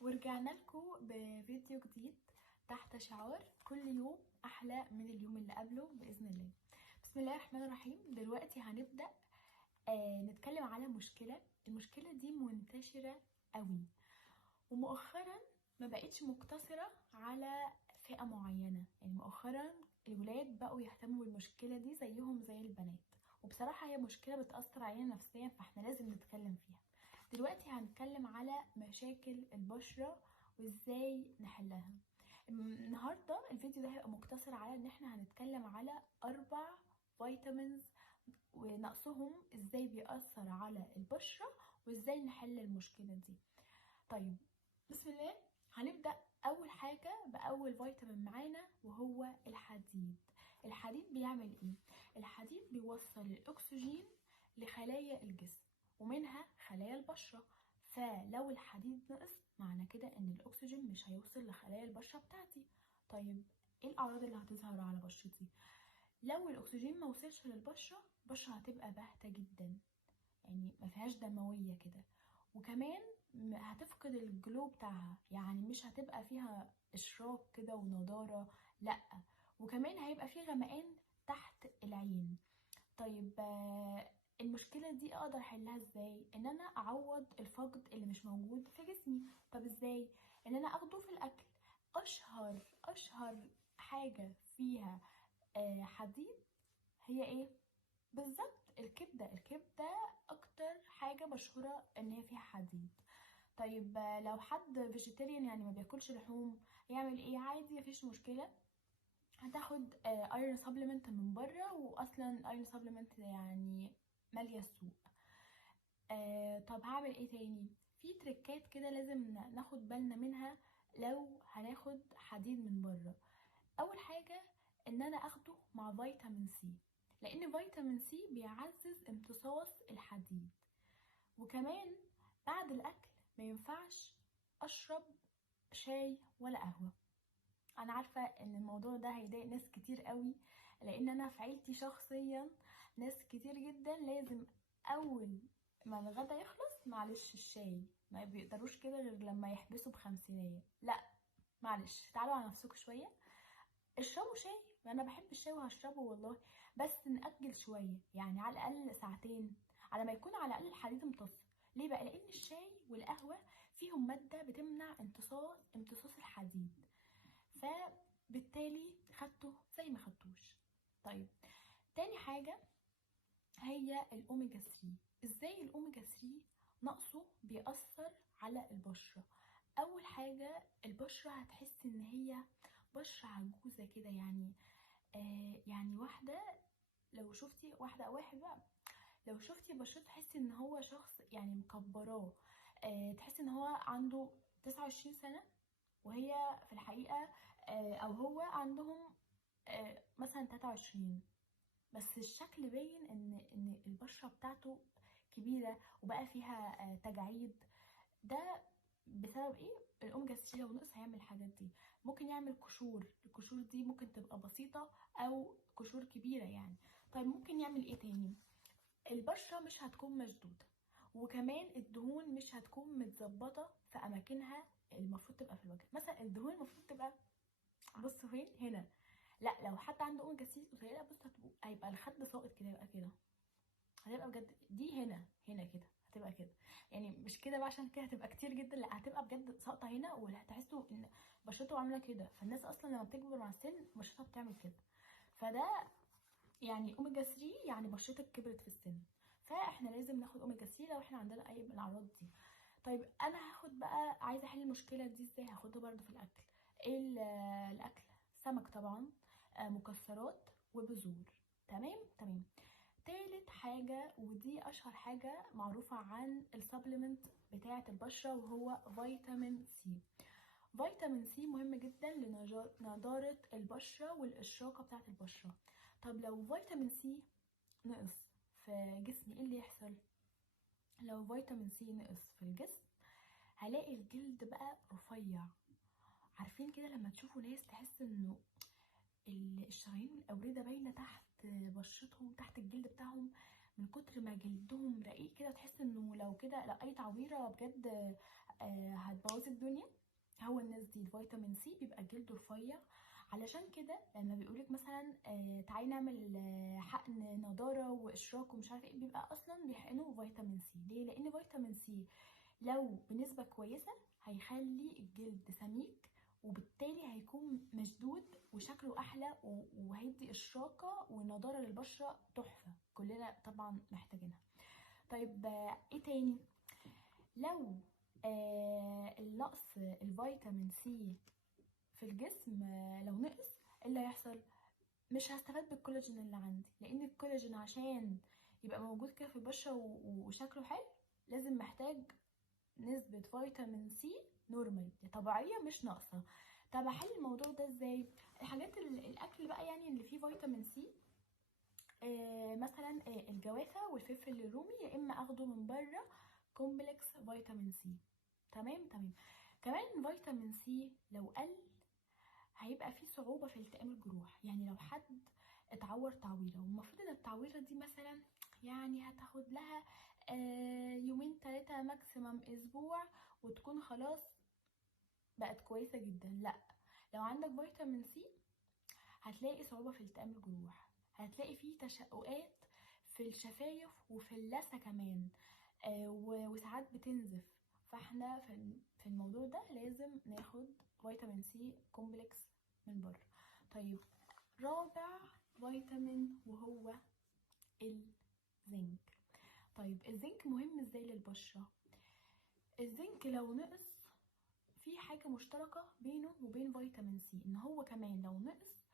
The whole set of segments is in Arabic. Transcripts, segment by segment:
ورجعنا لكم بفيديو جديد تحت شعار كل يوم احلى من اليوم اللي قبله باذن الله. بسم الله الرحمن الرحيم. دلوقتي هنبدا نتكلم على المشكله دي منتشره قوي، ومؤخرا ما بقتش مقتصره على فئه معينه. يعني مؤخرا الولاد بقوا يهتموا بالمشكله دي زيهم زي البنات، وبصراحه هي مشكله بتاثر علينا نفسيا، فاحنا لازم نتكلم فيها. دلوقتي هنتكلم على مشاكل البشرة وازاي نحلها. النهاردة الفيديو ده هيبقى مقتصر على ان احنا هنتكلم على 4 فيتامينز ونقصهم ازاي بيأثر على البشرة وازاي نحل المشكلة دي. طيب، بسم الله. هنبدأ أول حاجة بأول فيتامين معانا وهو الحديد. الحديد بيعمل ايه؟ الحديد بيوصل الأكسجين لخلايا الجسم ومنها خلايا البشرة. فلو الحديد نقص معنى كده ان الأكسجين مش هيوصل لخلايا البشرة بتاعتي. طيب، ايه الأعراض اللي هتظهر على بشرتي؟ لو الأكسجين ما وصلش للبشرة، البشرة هتبقى باهتة جدا، يعني ما فيهاش دموية كده، وكمان هتفقد الجلو بتاعها، يعني مش هتبقى فيها اشراق كده ونضارة، لا، وكمان هيبقى فيه غمقان تحت العين. طيب، المشكلة دي اقدر احلها ازاي؟ ان انا اعوض الفقد اللي مش موجود في جسمي. طب ازاي؟ ان انا اخده في الاكل. اشهر حاجة فيها حديد هي ايه؟ بالظبط الكبدة اكتر حاجة مشهورة ان هي فيها حديد. طيب، لو حد فيجيتيريان يعني ما بياكلش لحوم، يعمل ايه؟ عادي، مفيش مشكلة. هتاخد ايرون سبلمنت من بره، واصلا ايرون سبلمنت يعني مالية السوق. طب هعمل ايه تاني؟ في تريكات كده لازم ناخد بالنا منها لو هناخد حديد من بره. اول حاجة ان انا اخده مع فيتامين سي، لان فيتامين سي بيعزز امتصاص الحديد. وكمان بعد الاكل ما ينفعش اشرب شاي ولا قهوة. انا عارفة ان الموضوع ده هيضايق ناس كتير قوي، لان انا في عيلتي شخصيا ناس كتير جدا لازم اول ما الغدا يخلص معلش الشاي ما بيقدروش كده غير لما يحبسوا ب50. لا، معلش تعالوا على نفسكم شوية، اشربوا شاي. انا بحب الشاي وهشربه والله، بس نأجل شوية، يعني على الاقل ساعتين على ما يكون على الاقل الحديد امتص. ليه بقى؟ لان الشاي والقهوة فيهم مادة بتمنع امتصاص الحديد، فبالتالي خدته زي ما خدتوش. طيب، تاني حاجة هي الأوميجا 3. ازاي الأوميجا 3 نقصه بيأثر على البشرة؟ أول حاجة البشرة هتحس إن هي بشرة عجوزة كده، يعني واحدة، لو شفتي واحدة أو واحد بقى، لو شفتي بشرته تحسي إن هو شخص يعني مكبراه. تحسي إن هو عنده 29 سنة وهي في الحقيقة أو هو عندهم مثلا 23، بس الشكل باين ان البشره بتاعته كبيره وبقى فيها تجاعيد. ده بسبب ايه؟ الاوميجا 3 لو نقص هيعمل الحاجات دي. ممكن يعمل قشور، القشور دي ممكن تبقى بسيطه او قشور كبيره يعني. طيب، ممكن يعمل ايه تاني؟ البشره مش هتكون مشدوده، وكمان الدهون مش هتكون متظبطه في اماكنها المفروض تبقى في الوجه. مثلا الدهون المفروض تبقى، بص فين هنا، لا لو حد عنده اوميجا 3 قليله بص هيبقى الخد ساقط كده، يبقى كده، هتبقى بجد دي هنا كده، هتبقى كده. يعني مش كده بقى عشان كده هتبقى كتير جدا، لا هتبقى بجد ساقطه هنا، وهتحسوا ان بشرته عامله كده. فالناس اصلا لما بتكبر مع السن بشرتها بتعمل كده. فده يعني اوميجا 3 يعني بشرتك كبرت في السن، فاحنا لازم ناخد اوميجا 3 لو احنا عندنا اي من الاعراض دي. طيب، انا هاخد بقى، عايزه احل المشكله دي ازاي؟ هاخدها برضو في الاكل. ايه الاكل؟ سمك طبعا، مكسرات وبذور. تمام. تالت حاجة ودي أشهر حاجة معروفة عن السبلمنت بتاعة البشرة وهو فيتامين سي. فيتامين سي مهم جدا لنضارة البشرة والإشراقة بتاعة البشرة. طب لو فيتامين سي نقص في جسمي ايه اللي يحصل؟ لو فيتامين سي نقص في الجسم هلاقي الجلد بقى رفيع. عارفين كده لما تشوفوا ناس تحس انه الشرايين الأوردة باينة تحت بشرتهم، تحت الجلد بتاعهم، من كتر ما جلدهم رقيق كده، تحس انه لو كده لا اي تعويرة بجد هتبوظ الدنيا. هو الناس دي الفيتامين سي بيبقى جلده رفيع، علشان كده لما بيقولك مثلا تعالي نعمل حقن نضاره واشراق ومش عارفه ايه، بيبقى اصلا بيحقنوا فيتامين سي. ليه؟ لان فيتامين سي لو بنسبه كويسه هيخلي الجلد سميك، وبالتالي هيكون مشدود وشكله احلى، وهيدي اشراقه ونضاره للبشره تحفه، كلنا طبعا محتاجينها. طيب ايه تاني؟ لو النقص الفيتامين سي في الجسم لو نقص، ايه اللي هيحصل؟ مش هستفاد بالكولاجين اللي عندي، لان الكولاجين عشان يبقى موجود كده في البشره وشكله حلو لازم محتاج نسبة فيتامين سي نورمال طبيعية مش ناقصة. طب احل الموضوع ده ازاي؟ الحاجات الاكل بقى يعني اللي فيه فيتامين سي، مثلا الجوافة والفلفل الرومي، يا اما اخده من بره كومبلكس فيتامين سي. تمام. كمان فيتامين سي لو قل هيبقى فيه صعوبة في التئام الجروح. يعني لو حد اتعور تعويرة، والمفروض ان التعويرة دي مثلا يعني هتاخد لها يومين 3 ماكسيمم اسبوع وتكون خلاص بقت كويسة جدا، لا. لو عندك فيتامين سي هتلاقي صعوبة في التئام الجروح، هتلاقي فيه تشققات في الشفايف وفي اللثة كمان، وساعات بتنزف. فاحنا في الموضوع ده لازم ناخد فيتامين سي كومبلكس من بره. طيب رابع فيتامين وهو الزنك. طيب الزنك مهم ازاي للبشرة؟ الزنك لو نقص، في حاجة مشتركة بينه وبين فيتامين سي، ان هو كمان لو نقص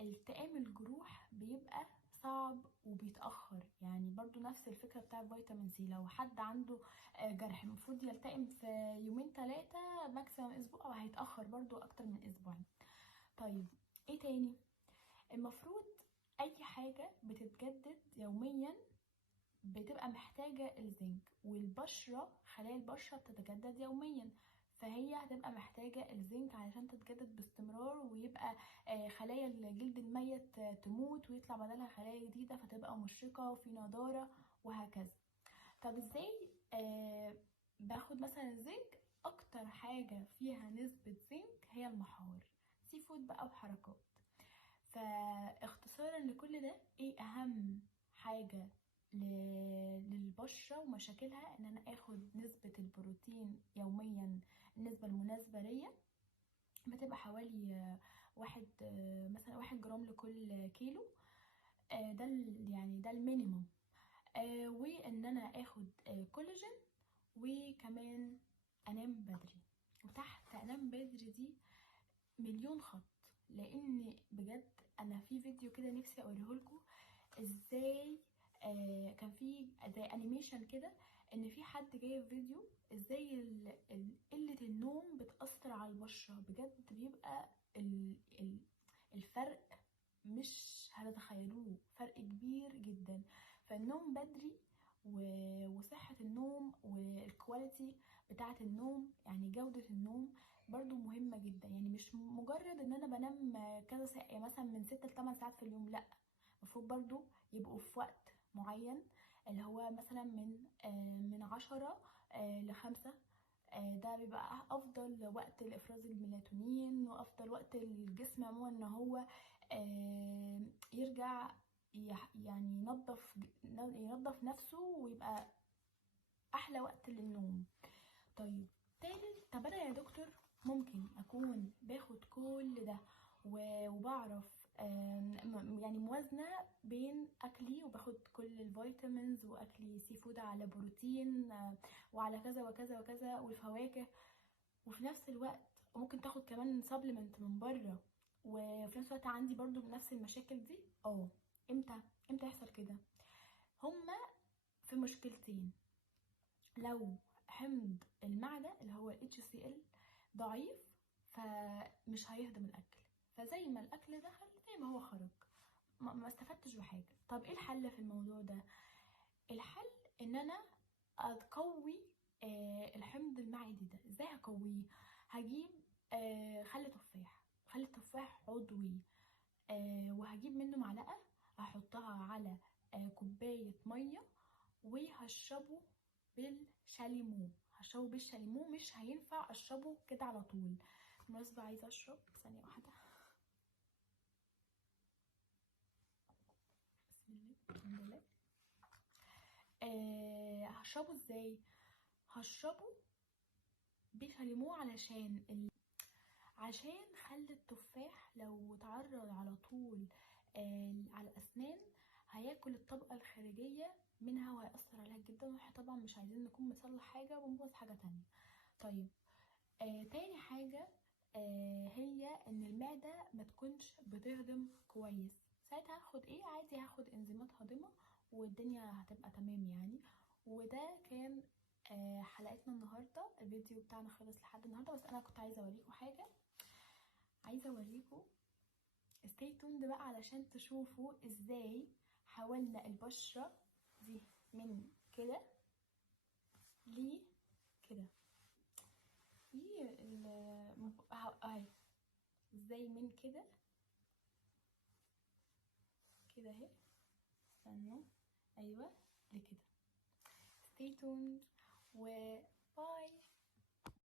التئام الجروح بيبقى صعب وبيتأخر. يعني برضو نفس الفكرة بتاع فيتامين سي، لو حد عنده جرح المفروض يلتئم في يومين 3 ماكسيمم اسبوع، وهيتأخر برضو اكتر من اسبوعين. طيب ايه تاني؟ المفروض اي حاجة بتتجدد يوميا بتبقى محتاجة الزنك، والبشرة خلايا البشرة بتتجدد يوميا، فهي هتبقى محتاجة الزنك علشان تتجدد باستمرار، ويبقى خلايا الجلد الميت تموت ويطلع بدلها خلايا جديدة، فتبقى مشرقة وفي نضارة وهكذا. طب ازاي باخد مثلا الزنك؟ اكتر حاجة فيها نسبة زنك هي المحار، سي فود بقى وحركات. فاختصارا لكل ده، ايه اهم حاجة للبشرة ومشاكلها؟ ان انا اخد نسبة البروتين يوميا، النسبة المناسبة ليا بتبقى حوالي مثلا 1 جرام لكل كيلو. ده يعني ده المينيموم. وان انا اخد كولاجين، وكمان انام بدري. وتحت انام بدري دي مليون خط، لان بجد انا في فيديو كده نفسي اوريهولكوا ازاي كان في زي انيميشن كده، ان في حد جايب فيديو ازاي قلة النوم بتأثر على البشرة. بجد بيبقى الفرق مش هتتخيلوه، فرق كبير جدا. فالنوم بدري وصحة النوم والكواليتي بتاعة النوم، يعني جودة النوم برضو مهمة جدا. يعني مش مجرد ان انا بنام كذا ساعة، يعني مثلا من 6 ل 8 ساعات في اليوم، لا، المفروض برضو يبقوا في وقت معين، اللي هو مثلا من 10 ل5. ده بيبقى افضل وقت لافراز الميلاتونين، وافضل وقت الجسم عموما ان هو يرجع يعني ينظف نفسه، ويبقى احلى وقت للنوم. طيب تالت، طب انا يا دكتور ممكن اكون باخد كل ده وبعرف يعني موازنة بين اكلي وباخد كل الفيتامينز، واكلي سي فود على بروتين وعلى كذا وكذا وكذا والفواكه، وفي نفس الوقت ممكن تاخد كمان سبلمنت من بره، وفي نفس الوقت عندي برضو نفس المشاكل دي؟ امتى يحصل كده؟ هما في مشكلتين. لو حمض المعدة اللي هو HCl ضعيف، فمش هيهضم الاكل، فزي ما الاكل دخل زي ما هو خرج، ما استفدتش بحاجة. طب ايه الحل في الموضوع ده؟ الحل ان انا اقوي الحمض المعدي ده. ازاي هقويه؟ هجيب خل تفاح عضوي، وهجيب منه معلقة، هحطها على كوباية مية، وهشربه بالشاليمو، هشربه بالشاليمو، مش هينفع اشربه كده على طول. بالمناسبة عايزة اشرب، ثانية واحدة. بسم الله، الحمد لله. هشربه ازاي؟ هشربه بشاليمو عشان خل التفاح لو اتعرض على طول على الاسنان هياكل الطبقة الخارجية منها وهيأثر عليها جدا، واحنا طبعا مش عايزين نكون بنصلح حاجة ونبوظ حاجة تانية. طيب تاني حاجة هي ان المعدة ما تكونش بتهضم كويس. ساعتها هاخد ايه؟ عادي هاخد انزيمات هاضمة والدنيا هتبقى تمام يعني. وده كان حلقتنا النهاردة. الفيديو بتاعنا خلص لحد النهاردة، بس انا كنت عايزة اوريكم حاجة. عايزة اوريكم stay tuned بقى علشان تشوفوا ازاي حولنا البشرة دي من كده لكده. اهي ازاي من كده كده اهي. استنوا، ايوه لكده. stay tuned و باي.